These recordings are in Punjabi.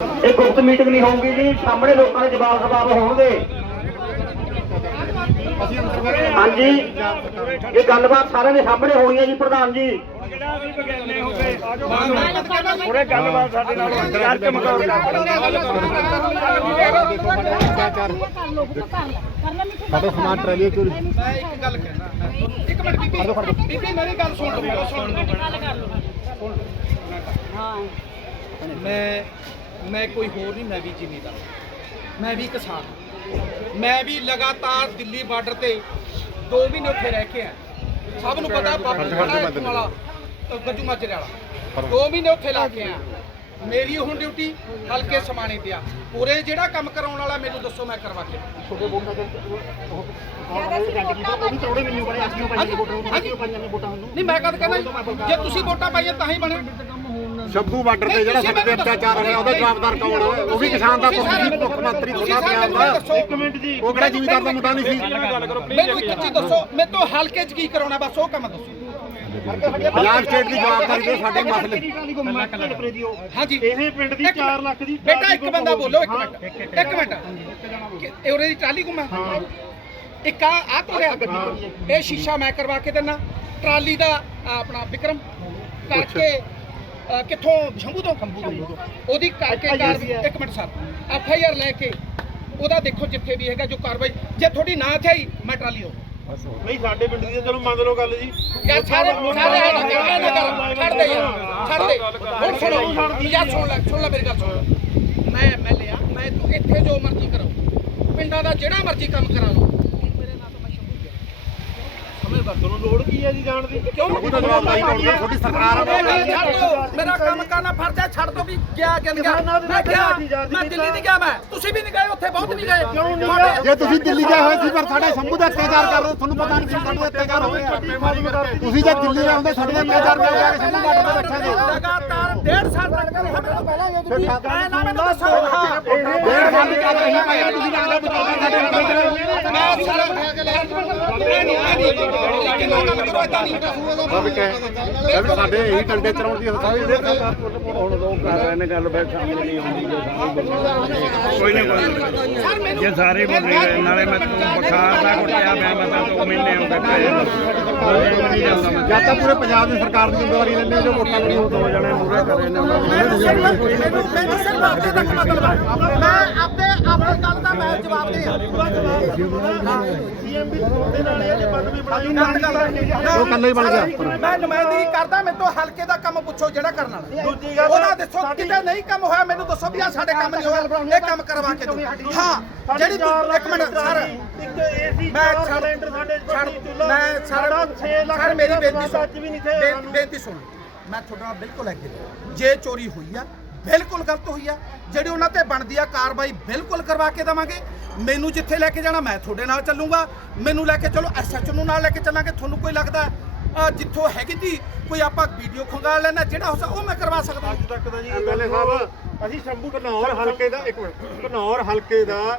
ਇਹ ਗੁਪਤ ਮੀਟਿੰਗ ਨਹੀਂ ਹੋਊਗੀ ਜੀ ਸਾਹਮਣੇ ਲੋਕਾਂ ਦੇ ਜਵਾਬ ਸਵਾਬ ਹੋਣਗੇ। ਹਾਂਜੀ ਇਹ ਗੱਲਬਾਤ ਸਾਰਿਆਂ ਦੇ ਸਾਹਮਣੇ ਹੋਣੀ ਹੈ ਜੀ ਪ੍ਰਧਾਨ ਜੀ। ਪੂਰੇ ਗੱਲਬਾਤ ਸਾਡੇ ਨਾਲ ਚੱਲ ਚਮਕਾਓ ਸਾਡਾ ਸਮਾਨ ਟਰੈਲੀ ਚੋਰੀ। ਮੈਂ ਇੱਕ ਗੱਲ ਕਹਿਣਾ ਇੱਕ ਮਿੰਟ ਬੀਬੀ ਬੀਬੀ ਮੇਰੀ ਗੱਲ ਸੁਣ ਲਓ ਸੁਣ ਲਓ। ਮੈਂ ਮੈਂ ਕੋਈ ਹੋਰ ਨਹੀਂ ਮੈਂ ਵੀ ਜ਼ਿਮੀਦਾਰ ਮੈਂ ਵੀ ਕਿਸਾਨ ਹਾਂ। ਮੈਂ ਵੀ ਲਗਾਤਾਰ ਦਿੱਲੀ ਬਾਰਡਰ ਤੇ 2 ਮਹੀਨੇ ਉੱਥੇ ਰਹਿ ਕੇ ਆ ਸਭ ਨੂੰ ਪਤਾ ਬਾਪੂ ਖੜਾ ਇੱਥੋਂ ਵਾਲਾ ਅ, ਗੱਜੂ ਮਾਜਰੇ ਵਾਲਾ। 2 ਮਹੀਨੇ ਉੱਥੇ ਲਾ ਕੇ ਆ ਮੇਰੀ ਹੁਣ ਡਿਊਟੀ ਹਲਕੇ ਸਮਾਣੇ ਤੇ ਆ ਪੂਰੇ ਜਿਹੜਾ ਕੰਮ ਕਰਾਉਣ ਵਾਲਾ ਮੈਨੂੰ ਦੱਸੋ ਮੈਂ ਕਰਵਾ ਕੇ ਨਹੀਂ ਮੈਂ ਕਦ ਕਹਿੰਦਾ ਜੇ ਤੁਸੀਂ ਵੋਟਾਂ ਪਾਈਆਂ ਤਾਂ ਹੀ ਬਣੇ ਸ਼ੰਭੂ ਬਾਰਡਰ ਤੇ ਜਿਹੜਾ ਸਾਡੇ ਤੇ ਅਤਿਆਚਾਰ ਹੋਇਆ ਉਹਦਾ ਜਵਾਬਦਾਰ ਕੌਣ ਹੈ ਉਹ ਵੀ ਕਿਸਾਨ ਦਾ ਪੁੱਤ ਸੀ ਮੁੱਖ ਮੰਤਰੀ ਥੋੜਾ ਪੰਜਾਬ ਦਾ ਇੱਕ ਮਿੰਟ ਜੀ ਉਹ ਕਿਹੜਾ ਜ਼ਿਮੀਦਾਰ ਦਾ ਮੁੰਡਾ ਨਹੀਂ ਸੀ ਮੈਨੂੰ ਇੱਕ ਚੀਜ਼ ਦੱਸੋ ਮੈਂ ਤੋਂ ਹਲਕੇ 'ਚ ਕੀ ਕਰਾਉਣਾ ਬਸ ਉਹ ਕੰਮ ਦੱਸੋ ਪੰਜਾਬ ਸਟੇਟ ਦੀ ਜਵਾਬਦਾਰੀ ਤੇ ਸਾਡੇ ਮਸਲੇ ਹਾਂਜੀ। ਇਹ ਪਿੰਡ ਦੀ 4 ਲੱਖ ਦੀ ਬੇਟਾ ਇੱਕ ਬੰਦਾ ਬੋਲੋ ਇੱਕ ਮਿੰਟ। ਇੱਕ ਮਿੰਟ। ਕਿ- ਇਹ ਉਹਦੀ ਟਰਾਲੀ ਘੁੰਮਾ ਇੱਕ ਆ ਆ ਤੋੜਿਆ। ਇਹ ਸ਼ੀਸ਼ਾ ਮੈਂ ਕਰਵਾ ਕੇ ਦਿੰਨਾ। ਟਰਾਲੀ ਦਾ ਆਪਣਾ ਵਿਕਰਮ ਕਰਕੇ ਕਿੱਥੋਂ? ਸ਼ੰਭੂ ਤੋਂ। ਖੰਭੂ ਤੋਂ ਉਹਦੀ ਕਰਕੇ ਕਾਰ ਇੱਕ minute sir. F I R ਲੈ ਕੇ ਉਹਦਾ ਦੇਖੋ ਜਿੱਥੇ ਵੀ ਹੈਗਾ ਜੋ ਕਾਰਵਾਈ ਜੇ ਤੁਹਾਡੀ ਨਾ ਚਾਹੀ ਮੈਂ ਟਰਾਲੀ ਹੋ ਨਹੀਂ ਸਾਡੇ ਪਿੰਡ ਦੀ ਤਾਂ ਚਲੋ ਮੰਨ ਲਓ ਗੱਲ ਜੀ। ਯਾਰ ਸਾਰੇ ਸਾਰੇ ਐਂ ਨਾ ਕਰ, ਕਰ ਛੱਡ ਦੇ ਯਾਰ ਛੱਡ ਦੇ। ਹੁਣ ਸੁਣੋ ਯਾਰ ਸੁਣ ਲੈ ਸੁਣ ਲੈ ਮੇਰੀ ਗੱਲ ਸੁਣ। ਮੈਂ ਐਮਐਲਏ ਆ ਮੈਂ ਤੂੰ ਇੱਥੇ ਜੋ ਮਰਜ਼ੀ ਕਰਾਓ ਪਿੰਡਾਂ ਦਾ ਜਿਹੜਾ ਮਰਜ਼ੀ ਕੰਮ ਕਰਾ ਲਓ ਮੇਰੇ ਨਾਲ ਤਾਂ ਮੈਂ ਸ਼ੰਭੂ ਗਿਆ ਸਮਝ ਗੱਲ ਤੁਹਾਨੂੰ ਲੋੜ ਕੀ ਹੈ ਜੀ ਜਾਣ ਦੀ? ਕਿਉਂ ਉਹ ਤਾਂ ਜਵਾਬਦਾਰੀ ਕੌਣ ਦੀ ਤੁਹਾਡੀ ਸਰਕਾਰ ਗੱਲ ਦੋ। ਮੇਰਾ ਕੰਮ ਕਰਨਾ ਫਰਜ਼ ਹੈ ਛੱਡ ਦੋ ਵੀ ਗਿਆ ਨਹੀਂ ਗਿਆ। ਦੇ ਮੈਂ ਗਿਆ ਮੈਂ ਦਿੱਲੀ ਨਹੀਂ ਗਿਆ ਮੈਂ। ਤੁਸੀਂ ਵੀ ਨਹੀਂ ਗਏ ਉੱਥੇ ਬਹੁਤ ਨਹੀਂ ਗਏ। ਤੁਹਾਡੇ- ਜੇ ਤੁਸੀਂ ਦਿੱਲੀ ਗਏ ਹੋਏ ਸੀ ਪਰ ਸਾਡੇ ਸ਼ੰਭੂ ਦਾ ਅਤਿਆਚਾਰ ਕਰ ਰਹੇ ਤੁਹਾਨੂੰ ਪਤਾ ਨਹੀਂ ਸਾਡੇ ਅਤਿਆਚਾਰ ਹੋਏ ਤੁਸੀਂ ਜੇ ਦਿੱਲੀ ਗਏ ਹੁੰਦੇ ਸਾਡੇ ਅਤਿਆਚਾਰ ਕਰ ਰਹੇ ਸ਼ੰਭੂ ਤੇ ਬੈਠੇ ਸੀ। ਲਗਾਤਾਰ ਡੇਢ ਸਾਲ ਤੱਕ ਮੈਂ ਨਾ ਮੈਨੂੰ ਦੱਸੋ ਹਾਂ ਡੇਢ ਸਾਲ ਦੀ ਗੱਲ ਨਹੀਂ ਪਾਈ ਤੁਸੀਂ ਕਹਿੰਦੇ ਬਚਾਉਂਦੇ ਸਾਡੇ ਨਾਲ ਮੈਂ ਸਾਰਾ ਇਹ ਸਾਡੇ ਡੰਡੇ ਚਲਾਉਣ ਦੀ ਹੁਣ ਲੋਕ ਕਰ ਰਹੇ ਨੇ ਗੱਲ ਬੈ ਸਾਹਮਣੇ ਨਹੀਂ ਹੁੰਦੀ ਜੋ ਸਾਹਮਣੇ ਕੋਈ ਨਹੀਂ ਜੇ ਸਾਰੇ ਬੋਲੇ ਨਾਲੇ ਮੈਂ ਤੂੰ ਬੁਖਾਰ ਦਾ ਘੁੱਟਿਆ ਪਿਆ ਮੈਂ ਤਾਂ 2 ਮਹੀਨੇ ਹੋ ਗਏ ਜਾਂ ਤਾਂ ਪੂਰੇ ਪੰਜਾਬ ਦੀ ਸਰਕਾਰ ਦੀ ਜ਼ਿੰਮੇਵਾਰੀ ਲੈਂਦੇ ਜੋ ਵੋਟਾਂ ਉਹ ਦੋ ਜਣੇ ਮੂਰੇ ਕਰੇ ਨੇ ਉਹਨਾਂ ਮੈਨੂੰ ਮੈਨੂੰ ਸਿਰਫ ਆਪਦੇ ਤੱਕ ਮਤਲਬ ਹੈ ਮੈਂ ਆਪਦੇ ਆਪਣੀ ਗੱਲ ਦਾ ਮੈਂ ਜਵਾਬ ਦੇ ਸੀਐਮ ਵੀ ਤੁਹਾਡੇ ਨਾਲ ਇਹ ਜੇ ਬੰਦ ਵੀ ਬਣਾਈ ਉਹ ਇਕੱਲਾ ਹੀ ਬਣ ਗਿਆ। ਮੈਂ ਨੁਮਾਇੰਦਗੀ ਕਰਦਾ ਮੈਨੂੰ ਤੋਂ ਹਲਕੇ ਦਾ ਕੰਮ ਪੁੱਛੋ ਜਿਹੜਾ ਕਰਨ ਵਾਲਾ। ਦੂਜੀ ਗੱਲ ਉਹਦਾ ਦੱਸੋ ਕਿਤੇ ਨਹੀਂ ਕੰਮ ਹੋਇਆ ਮੈਨੂੰ ਦੱਸੋ ਵੀ ਆ ਸਾਡੇ ਕੰਮ ਨਹੀਂ ਹੋਇਆ ਇਹ ਕੰਮ ਕਰਵਾ ਕੇ ਦਿਓ। ਹਾਂ ਜਿਹੜੀ ਤੂੰ ਇੱਕ ਮਿੰਟ ਸਰ। ਇੱਕ ਏਸੀ ਮੈਂ ਚਾਰ ਛੱਡ- ਸਿਲੰਡਰ ਸਾਡੇ ਛੱਡ ਚੁੱਲ੍ਹਾ ਮੈਂ ਸਾਡਾ ਛੱਡ 6 ਲੱਖ ਸਰ ਮੇਰੀ ਰੁਪਇਆ ਬੇਨਤੀ ਬੇ- ਬੇਨਤੀ ਸੁਣ। ਮੈਂ ਤੁਹਾਡੇ ਬਿਲਕੁਲ ਐਗਰੀ ਜੇ ਚੋਰੀ ਹੋਈ ਆ ਬਿਲਕੁਲ ਗਲਤ ਹੋਈ ਆ। ਜਿਹੜੀ ਉਹਨਾਂ ਤੇ ਬਣਦੀ ਆ ਕਾਰਵਾਈ ਬਿਲਕੁਲ ਕਰਵਾ ਕੇ ਦੇਵਾਂਗੇ। ਮੈਨੂੰ ਜਿੱਥੇ ਲੈ ਕੇ ਜਾਣਾ, ਮੈਂ ਤੁਹਾਡੇ ਨਾਲ ਚੱਲੂੰਗਾ। ਮੈਨੂੰ ਲੈ ਕੇ ਚਲੋ ਐਸਐਚਓ ਨੂੰ ਨਾਲ ਲੈ ਕੇ ਚੱਲਾਂਗੇ, ਤੁਹਾਨੂੰ ਕੋਈ ਲੱਗਦਾ ਜਿੱਥੋਂ ਹੈਗੀ ਤੀ ਕੋਈ ਆਪਾਂ ਵੀਡੀਓ ਖੰਗਾਲ ਲੈਣਾ ਜਿਹੜਾ ਹੋ ਸਕਦਾ ਉਹ ਮੈਂ ਕਰਵਾ ਸਕਦਾ। ਅੱਜ ਤੱਕ ਤਾਂ ਜੀ ਐਮਐਲਏ ਸਾਹਿਬ, ਅਸੀਂ ਸ਼ੰਭੂ ਘਨੌਰ ਹਲਕੇ ਦਾ, ਇੱਕ ਮਿੰਟ ਘਨੌਰ ਹਲਕੇ ਦਾ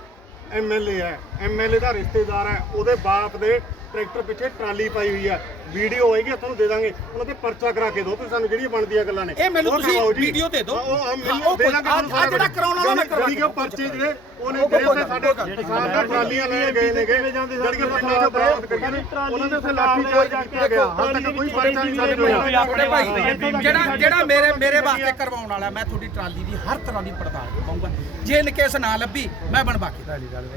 ਐਮਐਲਏ ਹੈ। ਐਮਐਲਏ ਦਾ ਰਿਸ਼ਤੇਦਾਰ ਹੈ, ਉਹਦੇ ਬਾਪ ਦੇ ਟਰੈਕਟਰ ਪਿੱਛੇ ਟਰਾਲੀ ਪਾਈ ਹੋਈ ਹੈ ਵੀਡੀਓ ਹੋਏਗੀ ਤੁਹਾਨੂੰ ਦੇ ਦਾਂਗੇ। ਉਹਨਾਂ ਤੇ ਪਰਚਾ ਕਰਾ ਕੇ ਦਿਓ ਤੁਸੀਂ ਸਾਨੂੰ ਜਿਹੜੀਆਂ ਬਣਦੀਆਂ ਗੱਲਾਂ ਨੇ। ਇਹ ਮੈਨੂੰ ਤੁਸੀਂ। ਵੀਡੀਓ ਦੇ ਦਿਓ। ਉਹ ਮੈਨੂੰ ਉਹ ਦੇ ਦਾਂਗੇ ਤੁਹਾਨੂੰ ਆਹ ਜਿਹੜਾ ਕਰਾਉਣ ਵਾਲਾ ਮੈਂ ਕਰਵਾ ਜਿਹੜੀਆਂ ਪਰਚੇ ਜਿਹੜੇ ਉਹਨੇ ਜਿਹੜੇ ਉੱਥੇ ਸਾਡੇ ਕਿਸਾਨ ਦਾ ਟਰਾਲੀਆਂ ਲੈ ਗਏ ਨੇਗੇ ਜਿਹੜੀਆਂ ਪਿੰਡਾਂ ਚੋਂ ਬਰਾਮਦ ਕਰੀਆਂ ਨੇ ਉਹਨਾਂ ਦੇ ਉੱਤੇ ਲਾਠੀ ਚਾਰਜ ਕੀਤਾ ਗਿਆ ਹਾਲ ਤੱਕ ਕੋਈ ਪਰਚਾ ਨਹੀਂ ਸਾਡੇ ਕੋਲ। ਛੋਟੇ ਭਾਈ ਜਿਹੜਾ ਜਿਹੜਾ ਮੇਰੇ ਮੇਰੇ ਵਾਸਤੇ ਕਰਵਾਉਣ ਵਾਲਾ ਮੈਂ ਤੁਹਾਡੀ ਟਰਾਲੀ ਦੀ ਹਰ ਤਰ੍ਹਾਂ ਦੀ ਪੜਤਾਲ ਕਰਾਂਗਾ ਜੇ ਇਨ ਕੇਸ ਨਾ ਲੱਭੀ ਮੈਂ ਬਣਵਾ ਕੇ ਗੱਲ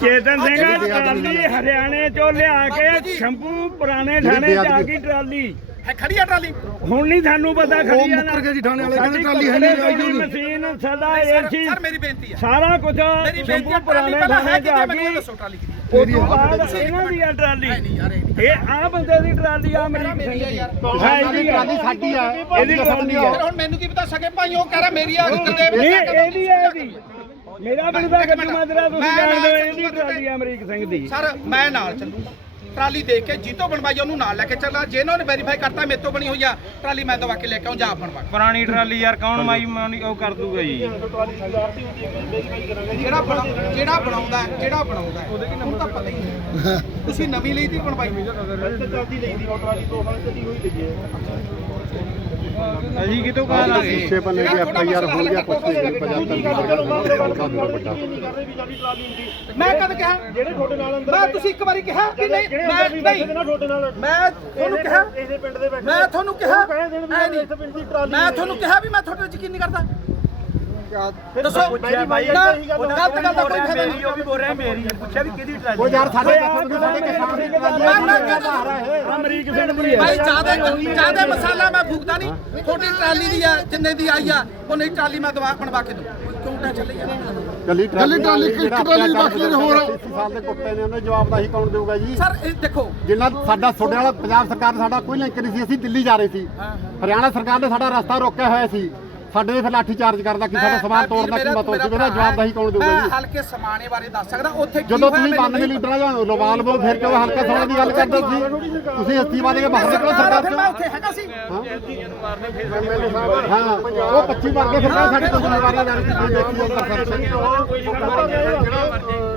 ਚੇਤਨ ਸਿੰਘ ਟਰਾਲੀ ਹਰਿਆਣੇ ਚੋਂ ਲਿਆ ਕੇ ਸ਼ੰਭੂ ਪੁਰਾਣੇ ਥਾਣੇ ਚ ਆ ਗਈ ਟਰਾਲੀ। ਹੈ ਖੜੀ ਆ ਟਰਾਲੀ? ਹੁਣ ਨਹੀਂ ਸਾਨੂੰ ਪਤਾ ਖੜੀ ਆ ਮੁੱਕਰ ਗਏ ਜੀ ਥਾਣੇ ਵਾਲੇ, ਕਹਿੰਦੇ ਸਾਡੀ ਟਰਾਲੀ ਹੈ ਨਹੀਂ, ਦੀ ਮਸ਼ੀਨ ਸਦਾ ਏਸੀ ਸਰ ਮੇਰੀ ਬੇਨਤੀ ਹੈ ਸਾਰਾ ਕੁਝ ਮੇਰੀ ਬੇਨਤੀ ਸ਼ੰਭੂ ਹੈ ਟਰਾਲੀ ਪਹਿਲਾਂ ਥਾਣੇ ਆ ਮੈਨੂੰ ਦੱਸੋ ਟਰਾਲੀ ਕਿਹਦੀ ਉਸ ਤੋਂ ਬਾਅਦ ਇਹਨਾਂ ਦੀ ਆ ਟਰਾਲੀ ਇਹ ਆ ਬੰਦੇ ਦੀ ਟਰਾਲੀ ਆ ਮੇਰਾ ਆ। ਟਰਾਲੀ ਸਾਡੀ ਆ। ਇਹਦੀ ਟਰਾਲੀ ਆ। ਹੁਣ ਮੈਨੂੰ ਕੀ ਪਤਾ ਸਕੇ? ਭਾਈ ਉਹ ਕਹਿ ਰਿਹਾ ਮੇਰੀ ਆ ਗੁਰਦੇਵ ਨਹੀਂ ਇਹਦੀ ਹੈ ਇਹਦੀ ਮੇਰਾ ਪਿੰਡ ਦਾ ਇੱਕ ਗੱਜੂ ਮਿੰਟ। ਮਾਜਰਾ ਤੁਸੀਂ ਜਾਣਦੇ ਹੋ ਇਹਦੀ ਟਰਾਲੀ ਆ ਅਮਰੀਕ ਸਿੰਘ ਦੀ। ਸਰ ਮੈਂ ਨਾਲ ਚੱਲੂਗਾ। ਟਰਾਲੀ ਦੇਖ ਕੇ ਜੀਤੋ ਬਣਵਾਈ ਉਹਨੂੰ ਨਾਲ ਲੈ ਕੇ ਚੱਲਾਂ। ਜੇ ਇਹਨਾਂ ਨੇ ਵੈਰੀਫਾਈ ਕਰਤਾ ਮੇਰੇ ਤੋਂ ਬਣੀ ਹੋਈ ਆ ਟਰਾਲੀ ਮੈਂ ਦਵਾ ਕੇ ਲੈ ਕੇ ਆਉਂ ਜਾ ਬਣਵਾ। ਪੁਰਾਣੀ ਟਰਾਲੀ ਯਾਰ ਕੌਣ ਮਾਈ ਮਾਨੀ ਉਹ ਕਰ ਦੂਗਾ ਜੀ। ਜਿਹੜਾ ਬਣਾ- ਜਿਹੜਾ ਬਣਾਉਂਦਾ ਹੈ, ਜਿਹੜਾ ਬਣਾਉਂਦਾ ਹੈ, ਉਹਨੂੰ ਤਾਂ ਪਤਾ ਹੀ ਨਹੀਂ। ਤੁਸੀਂ ਨਵੀਂ ਲਈ ਦੀ ਬਣਵਾਈ। ਚੱਲਦੀ ਦੋ ਸਾਲ ਚੱਲੀ ਹੋਈ ਗਈ? ਕਿਤੋਂ ਸ਼ੀਸ਼ੇ ਬੰਨੇ ਦੀ ਐਫ ਆਈ ਆਰ ਹੋ ਗਿਆ ਕੁਛ ਨਹੀਂ ਪੰਜਾਬੀ ਮੈਂ ਕਦ ਕਿਹਾ? ਜਿਹੜੇ ਤੁਹਾਡੇ ਨਾਲ ਅੰਦਰ ਮੈਂ ਤੁਸੀਂ ਇੱਕ ਵਾਰੀ ਕਿਹਾ ਕਿ ਨਹੀਂ ਮੈਂ ਨਹੀਂ। ਮੈਂ ਤੁਹਾਨੂੰ ਕਿਹਾ ਇਸੇ ਪਿੰਡ ਦੇ ਮੈਂ ਤੁਹਾਨੂੰ ਕਿਹਾ ਕਹਿ ਦੇਣ ਵੀ ਐ ਨਹੀਂ। ਇਸ ਪਿੰਡ ਦੀ ਟਰਾਲੀ ਮੈਂ ਤੁਹਾਨੂੰ ਕਿਹਾ ਵੀ ਮੈਂ ਤੁਹਾਡੇ ਤੇ ਯਕੀਨ ਨਹੀਂ ਕਰਦਾ। ਦੱਸੋ। ਪੁੱਛਿਆ ਬਾਈ, ਨਾ, ਇਹੀ ਗੱਲ ਗਲਤ ਗੱਲ ਦਾ ਕੋਈ ਫਾਇਦਾ ਨਹੀਂ। ਉਹ ਵੀ ਬੋਲ ਰਿਹਾ ਮੇਰੀ ਪੁੱਛਿਆ ਵੀ ਕਿਹਦੀ ਟਰਾਲੀ ਉਹ ਯਾਰ ਸਾਡੇ ਜੱਥੇ ਸਾਡੇ ਕਿਸਾਨ ਦੀ ਮੈਂ ਮੈਂ ਕਹਿੰਦਾ ਅਮਰੀਕ ਸਿੰਘ ਦੀ ਹੈ ਭਾਈ ਜ਼ਿਆਦਾ ਜ਼ਿਆਦਾ ਮਸਾਲਾ ਮੈਂ ਫੂਕਦਾ ਨਹੀਂ। ਤੁਹਾਡੀ ਟਰਾਲੀ ਦੀ ਆ ਜਿੰਨੇ ਦੀ ਆਈ ਆ ਉਹ ਨਹੀਂ ਟਰਾਲੀ ਮੈਂ ਦਵਾ ਬਣਵਾ ਕੇ ਦੂੰ ਕਿਉਂ ਟੈਨਸ਼ਨ ਲਈ ਜਾਂਦੇ ਗੱਲੀ ਟਰਾਲੀ ਟਰਾਲੀ ਟਰਾਲੀ ਬਾਕੀ ਹੋਰ। ਸਾਲ ਦੇ ਕੁੱਤੇ ਨੇ ਉਹਨੇ ਜਵਾਬ ਦਾ ਹੀ ਕੌਣ ਦੇਊਗਾ ਜੀ? ਸਰ ਇਹ ਦੇਖੋ। ਜਿੰਨਾ ਸਾਡਾ ਤੁਹਾਡੇ ਨਾਲ ਪੰਜਾਬ ਸਰਕਾਰ ਦਾ ਸਾਡਾ ਕੋਈ ਲਿੰਕ ਨਹੀਂ ਸੀ ਅਸੀਂ ਦਿੱਲੀ ਜਾ ਰਹੇ ਸੀ। ਹਰਿਆਣਾ ਸਰਕਾਰ ਨੇ ਸਾਡਾ ਰਸਤਾ ਰੋਕਿਆ ਹੋਇਆ ਸੀ। ਸਾਡੇ ਤੇ ਫਿਰ ਲਾਠੀ ਚਾਰਜ ਕਰਦਾ ਕਿ ਸਾਡਾ ਸਮਾਨ ਤੋੜਦਾ ਕੀ ਮਤਲਬ ਸੀ ਉਹਦਾ ਜਵਾਬ ਦਾ ਹੀ ਕੌਣ ਦੇਊਗਾ ਮੈਂ ਜੀ? ਹਲਕੇ ਸਮਾਣੇ ਬਾਰੇ ਦੱਸ ਸਕਦਾ ਉੱਥੇ ਕੀ ਜਦੋਂ ਤੁਸੀਂ 92 ਨਹੀਂ ਲੀਡਰਾਂ ਜਾਂ ਲੋਬਾਲ ਬੋ ਫਿਰ ਕਿਉਂ ਹਲਕਾ ਸੋਣਾ ਦੀ ਗੱਲ ਕਰਦੇ ਸੀ? ਤੁਸੀਂ ਅਸਤੀਫਾ ਦੇ ਕੇ ਬਾਹਰ ਨਿਕਲੋ ਸਰਕਾਰ ਫਿਰ ਮੈਂ ਚੋਂ ਉੱਥੇ ਹੈਗਾ ਸੀ। ਹਾਂ। ਉਹ 25 ਵਰਗੇ ਸਰਕਾਰ ਸਾਡੀ ਕੋਈ ਜ਼ਿੰਮੇਵਾਰੀ ਨਾਲ ਕੀਤੀ ਦੇਖੀ ਉਹ ਕਰਪਸ਼ਨ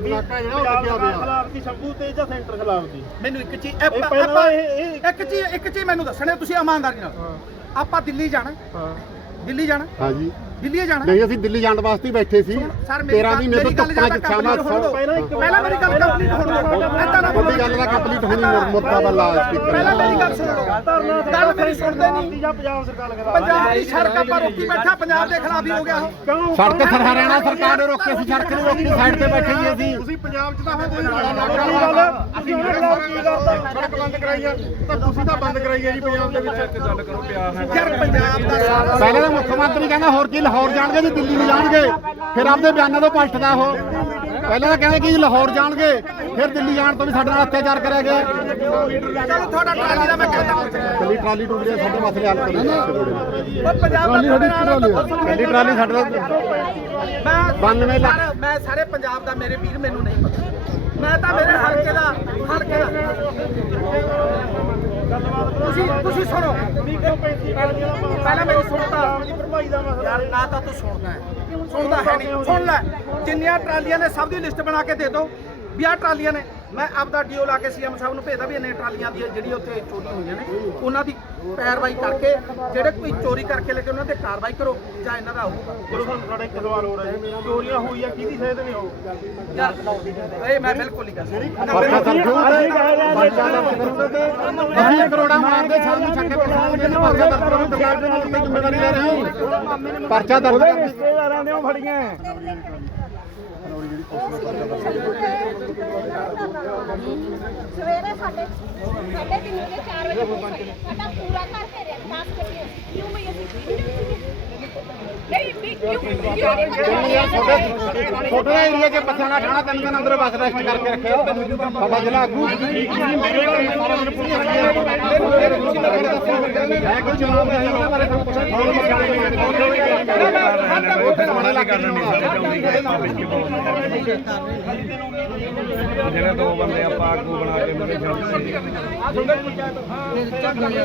ਇਲਾਕਾ ਜਿਹੜਾ ਉਹ ਲੱਗਿਆ ਹੋਇਆ। ਖਿਲਾਫ ਦੀ ਸ਼ੰਭੂ ਤੇ ਜਾਂ ਸੈਂਟਰ ਖਿਲਾਫ ਦੀ ਮੈਨੂੰ ਇੱਕ ਚੀਜ਼ ਇੱਕ ਚੀਜ਼ ਇੱਕ ਚੀਜ਼ ਮੈਨੂੰ ਦੱਸਣੇ ਤੁਸੀਂ ਇਮਾਨਦਾਰੀ ਨਾਲ। ਆਪਾਂ ਦਿੱਲੀ ਜਾਣਾ। ਦਿੱਲੀ ਜਾਣਾ? ਹਾਂ ਜੀ ਦਿੱਲੀ ਜਾਣਾ? ਨਹੀਂ ਅਸੀਂ ਦਿੱਲੀ ਜਾਣ ਵਾਸਤੇ ਹੀ ਬੈਠੇ ਸੀ। ਸਰ ਮੇਰੀ 13 ਗੱਲ- ਮਹੀਨੇ ਤੋਂ ਧੁੱਪਾਂ ਚ ਛਾਵਾਂ। ਪਹਿਲਾਂ ਇੱਕ- ਪਹਿਲਾਂ ਮੇਰੀ ਗੱਲ ਕੰਪਲੀਟ ਹੋਣ ਦਿਓ ਐਦਾਂ ਨਾ ਬੋਲੋ। ਵੱਡੀ ਗੱਲ ਦਾ ਕੰਪਲੀਟ ਹੋਣੀ ਮੁਰਦਾ ਵਾਲਾ ਸਪੀਕਰ ਪਹਿਲਾਂ ਮੇਰੀ ਗੱਲ ਸੁਣੋ ਗੱਲ ਮੇਰੀ ਸੁਣਦੇ ਨਹੀਂ। ਜਾਂ ਪੰਜਾਬ ਸਰਕਾਰ ਖਿਲਾਫ ਪੰਜਾਬ ਦੀ ਸੜਕ ਆਪਾਂ ਰੋਕੀ ਬੈਠਾ ਪੰਜਾਬ ਦੇ ਖਿਲਾਫ ਹੀ ਹੋ ਗਿਆ ਉਹ। ਸੜਕ ਹਰਿਆਣਾ ਸਰਕਾਰ ਨੇ ਰੋਕੀ ਸੀ ਸੜਕ ਨੂੰ ਰੋਕੀ ਸਾਈਡ ਤੇ ਬੈਠੇ ਹੀ ਅਸੀਂ। ਤੁਸੀਂ ਪੰਜਾਬ 'ਚ ਤਾਂ ਹੋ। ਕੋਈ ਗੱਲ ਅਸੀਂ ਉਹਨਾਂ ਖਿਲਾਫ ਕੀ ਕਰਦਾ। ਸੜਕ ਬੰਦ ਕਰਾਈ ਆ ਤਾਂ ਤੁਸੀਂ ਤਾਂ ਬੰਦ ਕਰਾਈ ਆ ਜੀ ਪੰਜਾਬ ਦੇ ਵਿੱਚ ਗੱਲ ਕਰੋ ਪਿਆ ਹੈ। ਯਾਰ ਪੰਜਾਬ ਦਾ ਸਾਰਾ ਪਹਿਲਾਂ ਤਾਂ ਮੁੱਖ ਮੰਤਰੀ ਕਹਿੰਦਾ ਹੋਰ ਕੀ ਲਾਹੌਰ ਜਾਣਗੇ ਜੀ ਦਿੱਲੀ ਨਹੀਂ ਜਾਣਗੇ। ਫਿਰ ਆਪਦੇ ਬਿਆਨਾਂ ਤੋਂ ਪਲਟਦਾ ਉਹ। ਪਹਿਲਾਂ ਤਾਂ ਕਹਿੰਦੇ ਕਿ ਜੀ ਲਾਹੌਰ ਜਾਣਗੇ ਫਿਰ ਦਿੱਲੀ ਜਾਣ ਤੋਂ ਵੀ ਸਾਡੇ ਨਾਲ ਅਤਿਆਚਾਰ ਕਰਿਆ ਗਿਆ। ਚਲੋ ਤੁਹਾਡਾ ਟਰਾਲੀ ਦਾ ਮੈਂ ਕਹਿੰਦਾ ਕੱਲੀ ਟਰਾਲੀ ਟੁੱਟ ਗਈ ਸਾਡੇ ਮਸਲੇ ਹੱਲ ਕਰੋ ਉਹ ਪੰਜਾਬ ਦਾ ਤੁਹਾਡੇ ਨਾਲ ਕੱਲੀ ਟਰਾਲੀ ਸਾਡੇ ਨਾਲ ਮੈਂ 92 ਲੱਖ ਸਰ, ਮੈਂ ਸਾਰੇ ਪੰਜਾਬ ਦਾ ਮੇਰੇ ਵੀਰ ਮੈਨੂੰ ਨਹੀਂ ਪਤਾ। ਮੈਂ ਤਾਂ ਮੇਰੇ ਹਲਕੇ ਦਾ ਹਲਕੇ ਦਾ। ਤੁਸੀਂ ਤੁਸੀਂ ਸੁਣੋ। ਪਹਿਲਾਂ ਮੇਰੀ ਸੁਣਤਾ। ਯਾਰ ਨਾ ਤਾਂ ਤੂੰ ਸੁਣਦਾ ਹੈ। ਸੁਣਦਾ ਹੈ ਨਹੀਂ। ਸੁਣ ਲੈ। ਜਿੰਨੀਆਂ ਟਰਾਲੀਆਂ ਨੇ ਸਭ ਦੀ ਲਿਸਟ ਬਣਾ ਕੇ ਦੇ ਦਿਓ। ਵੀ ਆਹ ਟਰਾਲੀਆਂ ਨੇ। ਮੈਂ ਆਪਦਾ ਡੀਓ ਲਾ ਕੇ ਸੀਐਮ ਸਾਹਿਬ ਨੂੰ ਭੇਜਦਾ ਵੀ ਇੰਨੇ ਟਰਾਲੀਆਂ ਦੀ ਜਿਹੜੀ ਉੱਥੇ ਚੋਰੀ ਹੋਈਆਂ ਨੇ ਉਹਨਾਂ ਦੀ ਪੈਰਵਾਈ ਕਰਕੇ ਜਿਹੜੇ ਕੋਈ ਚੋਰੀ ਕਰਕੇ ਲੈ ਕੇ ਉਹਨਾਂ ਤੇ ਕਾਰਵਾਈ ਕਰੋ ਜਾਂ ਇਹਨਾਂ ਦਾ ਹੋਊਗਾ। ਚਲੋ ਸਾਨੂੰ ਸਾਡਾ ਇੱਕ ਸਵਾਲ ਹੋ ਰਿਹਾ ਹੈ ਚੋਰੀਆਂ ਹੋਈਆਂ ਕਿਹਦੀ ਸਹਿਤ ਨੇ ਹੋ? ਯਾਰ ਇਹ ਮੈਂ ਬਿਲਕੁਲ ਨਹੀਂ ਕਰ ਅਸੀਂ ਕਰੋੜਾ ਮਾਰਦੇ ਸਰ ਨੂੰ ਛੱਕੇ ਪਰਚਾ ਦਰਜ ਕਰੋ ਦੁਕਾਨ ਦੇ ਨਾਲ ਜ਼ਿੰਮੇਵਾਰੀ ਲੈ ਰਹੇ। ਹੋ ਪਰਚਾ ਦਰਜ ਕਰਕੇ ਰਿਸ਼ਤੇਦਾਰਾਂ ਨੇ ਉਹ ਫੜੀਆਂ ਸਵੇਰੇ ਸਾਡੇ ਸਾਡੇ ਤਿੰਨ ਵਜੇ 4 ਵਜੇ ਸਾਡਾ ਪੂਰਾ ਘਰ ਘੇਰਿਆ 10 ਗੱਡੀਆਂ ਕਿਉਂ ਮੈਂ ਨਹੀਂ ਵੀ ਕਿਉਂ ਕਿਉਂ ਨਹੀਂ ਪਤਾ ਛੋਟੇ ਏਰੀਆ ਠਾਣਾ ਤਿੰਨ ਦਿਨ ਅੰਦਰ ਬੱਸ ਰੈਸਟ ਕਰਕੇ ਰੱਖਿਆ ਆਗੂ ਹੈ ਕੋਈ ਜਵਾਬ ਨਹੀਂ ਉਹਨਾਂ ਬਾਰੇ ਸਾਨੂੰ ਪੁੱਛਣ ਕੌਣ ਮਾੜਾ ਕਰ ਲੈਣੀ ਜਿਹੜੇ ਦੋ ਬੰਦੇ ਆਪਾਂ ਆਗੂ ਬਣਾ ਕੇ ਮੇਰੇ ਛੱਡ